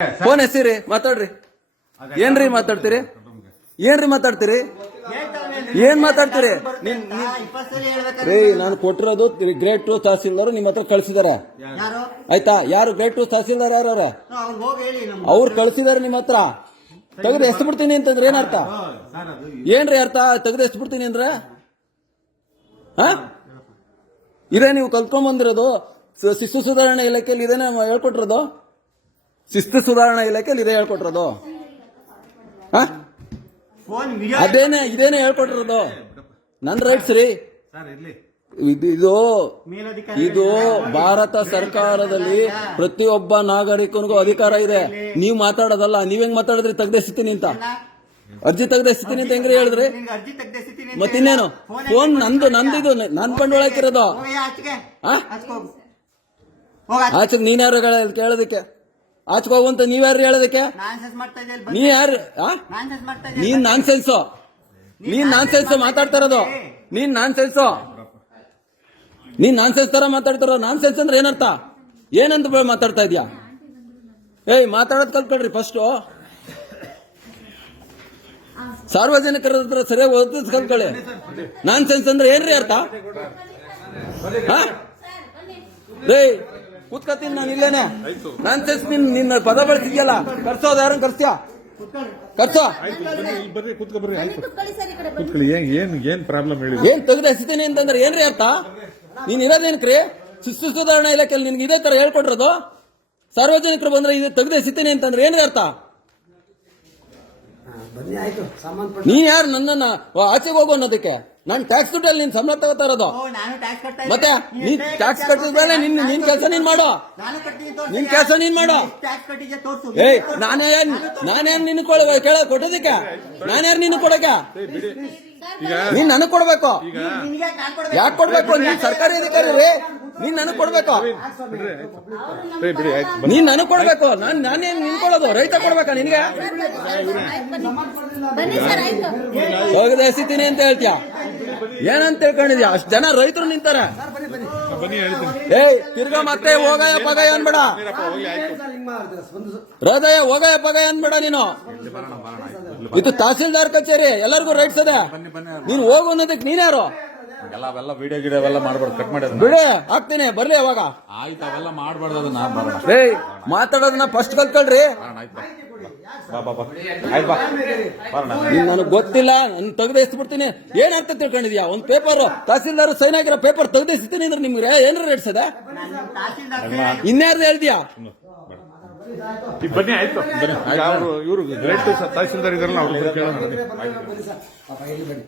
Phone ಹೆಸರಿ ಮಾತಾಡ್ರಿ. ಏನ್ರಿ ಮಾತಾಡ್ತೀರಿ? ಏನ್ರಿ ಮಾತಾಡ್ತೀರಿ? ಏನ್ ಮಾತಾಡ್ತೀರಿ? ನಿನ್ ನಿನ್- ರೀ ನಾನು ಕೊಟ್ಟಿರೋದು ಗ್ರೇಟ್ ಟು ತಹಸೀಲ್ದಾರ್ ನಿಮ್ಮ ಹತ್ರ ಕಳ್ಸಿದಾರ. ಆಯ್ತಾ? ಯಾರು ಗ್ರೇಟ್ ಟು ತಹಸೀಲ್ದಾರ್ ಯಾರ ಅವ್ರೆ? ಕಳ್ಸಿದಾರ ನಿಮ್ಮ ಹತ್ರ. ತೆಗೆದು ಎಷ್ಟು ಬಿಡ್ತೀನಿ ಅಂತಂದ್ರೆ ಏನರ್ಥ ಅರ್ಥ? ಏನ್ರಿ ಅರ್ಥ? ತೆಗೆದು ಎಷ್ಟು ಬಿಡ್ತೀನಿ ಅಂದ್ರೆ? ಹಾ? ಇದೇ ನೀವು ಕಲ್ತ್ಕೊಂಡ್ ಬಂದಿರೋದು ಶಿಶು ಸುಧಾರಣಾ ಇಲಾಖೆಯಲ್ಲಿ ಇದೇನೇ ಹೇಳ್ಕೊಟ್ಟಿರೋದು? ಶಿಸ್ತು ಸುಧಾರಣಾ ಇಲಾಖೆಯಲ್ಲಿ ಇದೇ ಹೇಳ್ಕೊಟ್ರದು ಅದೇನೆ ಇದೇನೆ ಹೇಳ್ಕೊಟ್ರದು ನನ್ ರೈಟ್ಸ್ ರೀ ಇದು ಇದು ಭಾರತ ಸರ್ಕಾರದಲ್ಲಿ ಪ್ರತಿಯೊಬ್ಬ ನಾಗರಿಕನಿಗೂ ಅಧಿಕಾರ ಇದೆ. ನೀವು ಮಾತಾಡೋದಲ್ಲ ನೀವ್ ಹೆಂಗ್ ಮಾತಾಡಿದ್ರಿ? ತೆಗ್ದೆಸಿತೀನಿ ಅಂತ. ಅರ್ಜಿ ತೆಗ್ದೆಸಿತೀನಿ ಅಂತ ಹೆಂಗ್ರಿ ಹೇಳಿದ್ರಿ? ಮತ್ತಿನ್ನೇನು? ಫೋನ್ ನಂದು ನಂದಿದು ನನ್ ಬಂಡವಾಳ ಹಾಕಿರೋದು. ಆಚೆಗೆ. ಆಚೆಗೆ ಕೇಳೋದಕ್ಕೆ? ಹೋಗುವಂತ ನೀವ್ಯಾರು ಹೇಳೋದಕ್ಕೆ? ನೀ ಯಾರು ನೀನ್ ನಾನ್ ಸೆನ್ಸು ನೀನ್ ನಾನ್ ಸೆನ್ಸು ಮಾತಾಡ್ತಾರದು ನೀನ್ ನಾನ್ ಸೆನ್ಸು ನೀನ್ ನಾನ್ ಸೆನ್ಸ್ ತರ ಮಾತಾಡ್ತಾರೋ ನಾನ್ ಸೆನ್ಸ್ ಅಂದ್ರೆ ಏನರ್ಥ? ಏನಂತ ಮಾತಾಡ್ತಾ ಇದ್ಯಾ? ಏಯ್ ಮಾತಾಡೋದ್ ಕಲ್ತ್ಕೊಳ್ರಿ ಫಸ್ಟ್ ಸಾರ್ವಜನಿಕರ ಹತ್ರ ಸರಿಯಾಗಿ ಓದ್ ಕಲ್ತ್ಕೊಳ್ಳಿ. ನಾನ್ ಸೆನ್ಸ್ ಅಂದ್ರೆ ಏನ್ರಿ ಅರ್ಥ? ಹಾ? ಏಯ್ ಕೂತ್ಕತ್ತೀನಿ ನಾನು ಇಲ್ಲೇನೆ. ನಾನ್ ಸೆನ್ಸ್ ನಿನ್ ನಿನ್ನ ಪದ ಬಳಸಿದ್ಯಲ್ಲ. ಕರ್ಸೋದು ಯಾರನ್ನ ಕರ್ಸ್ತ್ಯಾ? ಕರ್ಸೋ. ಕೂತ್ಕೊಳ್ಳಿ ಏನ್ ಏನ್ ಏನ್ ಪ್ರಾಬ್ಲಮ್ ಹೇಳಿ? ಏನ್ ತೆಗೆದು ಎಸಿತೀನಿ ಅಂತಂದ್ರೆ ಏನ್ರಿ ಅರ್ಥ? ನೀನ್ ಇರೋದೇನ್ಕ್ರಿ? ಶಿಸ್ತು ಸುಧಾರಣಾ ಇಲಾಖೆಯಲ್ಲಿ ನಿನ್ಗೆ ಇದೇ ತರ ಹೇಳ್ಕೊಟ್ರದು ಸಾರ್ವಜನಿಕರು ಬಂದ್ರೆ ಇದು ತೆಗೆದು ಎಸಿತೀನಿ ಅಂತಂದ್ರೆ ಏನ್ರಿ ಅರ್ಥ? ನೀನ್ ಯಾರು ನನ್ನನ್ನ ಆಚೆಗೆ ಹೋಗು ಅನ್ನೋದಕ್ಕೆ? ನಾನ್ ಟ್ಯಾಕ್ಸ್ ದುಡ್ಡಲ್ಲಿ ನೀನ್ ಸಂಬಳ ತಗೋತಾ ಇರೋದು. ಓ ನಾನು ಟ್ಯಾಕ್ಸ್ ಕಟ್ತಾ ಮತ್ತೆ ನೀನ್ ಟ್ಯಾಕ್ಸ್ ಕಟ್ಟಿದ ಮೇಲೆ ನಿನ್ ನಿನ್ ಕೆಲಸ ನೀನ್ ಮಾಡು. ನಾನು ಕೆಲಸ ನೀನ್ ಮಾಡು. ಟ್ಯಾಕ್ಸ್ ಕಟ್ಟಿದ್ದೆ ತೋರ್ಸು. ಏಯ್ ನಾನೇ ನಾನೇನ್ ನಿನ್ ಕೊಡ ಕೇಳ ಕೊಟ್ಟೋದಕ್ಕೆ ನಾನ್ಯಾರು ನಿನ್ ಕೊಡಕ್ಕೆ? ನೀನ್ ನನಗ್ ಕೊಡ್ಬೇಕು. ಯಾಕೆ ಕೊಡ್ಬೇಕು? ಯಾಕೆ ಕೊಡ್ಬೇಕು? ನೀನ್ ಸರ್ಕಾರಿ ಅಧಿಕಾರಿ ರೀ. ನೀನ್ ನನಗ್ ಕೊಡ್ಬೇಕು. ನೀನ್ ನನಗ್ ಕೊಡ್ಬೇಕು. ನಾನ್ ನಾನೇನ್ ನಿನ್ ಕೊಡೋದು? ರೈತ ಕೊಡ್ಬೇಕಾ ನಿನ್ಗೆ? ಬನ್ನಿ ಸರ್ ಆಯ್ತು. ಹೋಗದೆ ಎಸಿತೀನಿ ಅಂತ ಹೇಳ್ತೀಯ? ಏನಂತ ತಿಳ್ಕೊಂಡಿದ್ಯಾ ಅಷ್ಟ್ ಜನ ರೈತರು ನಿಂತಾರೆ. ಏಯ್ ತಿರ್ಗಾ ಮತ್ತೆ ಹೋಗಯ ಪಗಯ ಅನ್ಬೇಡ. ಹೃದಯ ಹೋಗಯ ಪಗಯ ಅನ್ಬೇಡ ನೀನು. ಇದು ತಹಸೀಲ್ದಾರ್ ಕಚೇರಿ, ಎಲ್ಲರಿಗೂ ರೈಟ್ಸ್ ಅದೇ ನೀನು ಹೋಗು ಅನ್ನೋದಕ್ಕೆ ನೀನ್ಯಾರು ಎಲ್ಲ ಅವೆಲ್ಲ ವಿಡಿಯೋ ಗಿಡಿಯೋ ಅವೆಲ್ಲ ಮಾಡ್ಬಾರ್ದು ಕಟ್ ಮಾಡಿ ಅದನ್ನ ಬಿಡಿ ಹಾಕ್ತೀನಿ ಬರ್ಲಿ ಅವಾಗ. ಆಯ್ತು ಅವೆಲ್ಲ ಮಾಡ್ಬಾರ್ದು ಅದನ್ನ ಬರೋಣ. ಮಾತಾಡೋದನ್ನ ಫಸ್ಟ್ ಕಲ್ತ್ಕೊಳ್ರಿ. ಆಯ್ತು ಬಾ. ಬಾ ಬಾ ಆಯ್ತು ಬಾ. ಬರೋಣ. ನೀನ್ ನನಗೆ ಗೊತ್ತಿಲ್ಲ ನನ್ ತೆಗೆದು ಎಸ್ಬಿಡ್ತೀನಿ ಏನಂತ ತಿಳ್ಕೊಂಡಿದ್ಯಾ? ಒಂದ್ ಪೇಪರ್ ತಹಸೀಲ್ದಾರ್ ಸೈನ್ ಆಗಿರೋ ಪೇಪರ್ ತೆಗೆದು ಇಸ್ತೀನಿ ಅಂದ್ರೆ ನಿಮ್ಗೆ ಏನ್ರ ನಡ್ಸದ ಇನ್ಯಾರ್ದು ಹೇಳ್ತೀಯಾ? ಈಗ ಬನ್ನಿ ಆಯ್ತು. ಬನ್ನಿ ಇವರು ಗ್ರೇಟ್ ತಹಸೀಲ್ದಾರ್ ಇದಾರಲ್ಲ ಅವ್ರ ಕೇಳೋಣ. ಬನ್ನಿ. ಆಯ್ತು.